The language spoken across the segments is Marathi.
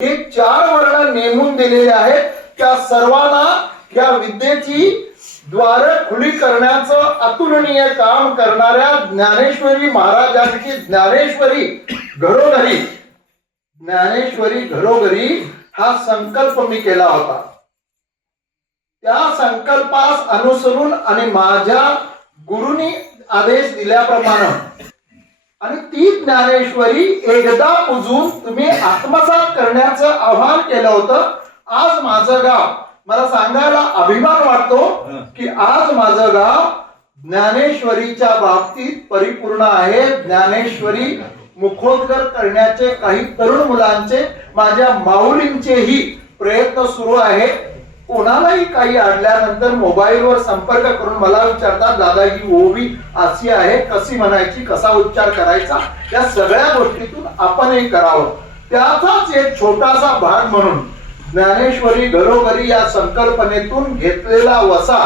हे 4 वर्ण नेमून दिलेले आहेत. त्या सर्वांना या विद्येची द्वार खुली करण्याचं अतुलनीय काम करणाऱ्या ज्ञानेश्वरी महाराजांची ज्ञानेश्वरी घरोघरी हा संकल्प मी केला होता. त्या संकल्पास अनुसरून आणि माझ्या गुरुनी आदेश दिल्याप्रमाणे आणि ती ज्ञानेश्वरी एकदा पुजून तुम्ही आत्मसात करण्याचं आवाहन केलं होतं. आज माझं गाव, मला सांगायला अभिमान वाटतो की आज माझं गाव ज्ञानेश्वरीच्या बाबतीत परिपूर्ण आहे. ज्ञानेश्वरी मुखोद्गार करण्याचे काही तरुण मुलांचे, माझ्या माऊलींचेही प्रयत्न सुरू आहे. कोणालाही काही अडल्यानंतर मोबाईलवर संपर्क करून मला विचारतात, दादा ही ओवी अशी आहे, कशी म्हणायची, कसा उच्चार करायचा, या सगळ्या गोष्टीतून आपणही करावं. त्याचाच एक छोटासा भाग म्हणून ज्ञानेश्वरी घरोघरी या संकल्पनेतून घेतलेला वसा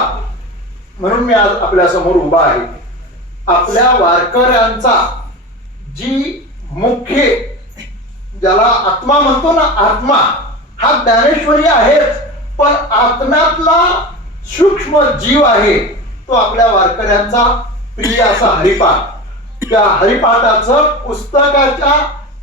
म्हणून मी आज आपल्या समोर उभा आहे. आपल्या वारकऱ्यांचा जी मुख्य, ज्याला आत्मा म्हणतो ना, आत्मा हा ज्ञानेश्वरी आहेच, पण आत्म्यातला सूक्ष्म जीव आहे तो आपल्या वारकऱ्यांचा प्रिय असा हरिपाठ. त्या हरिपाठाचं पुस्तकाच्या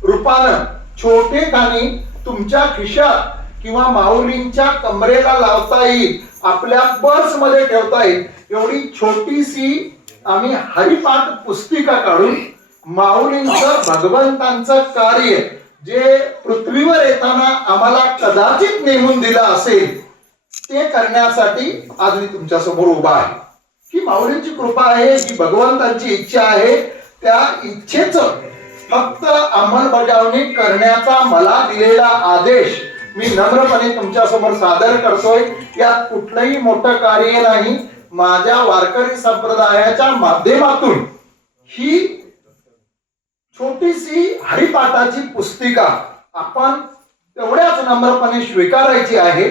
रूपानं छोटेखानी तुमच्या खिशात किंवा माऊलींच्या कमरेला लावता येईल, आपल्या पर्स मध्ये ठेवता येईल एवढी छोटीशी आम्ही हरिपाठ पुस्तिका काढून माऊलींचं, भगवंतांचं कार्य जे पृथ्वीवर येताना आम्हाला कदाचित नेमून दिलं असेल ते करण्यासाठी आज मी तुमच्या समोर उभा आहे. ही माऊलींची कृपा आहे, ही भगवंतांची इच्छा आहे. त्या इच्छेचं फक्त अंमलबजावणी करण्याचा मला दिलेला आदेश मी नम्रपणे तुमच्या समोर सादर करतोय. यात कुठलंही मोठं कार्य नाही. माझ्या वारकरी संप्रदायाच्या माध्यमातून ही छोटीशी हरिपाठाची पुस्तिका आपण तेवढ्याच नम्रपणे स्वीकारायची आहे.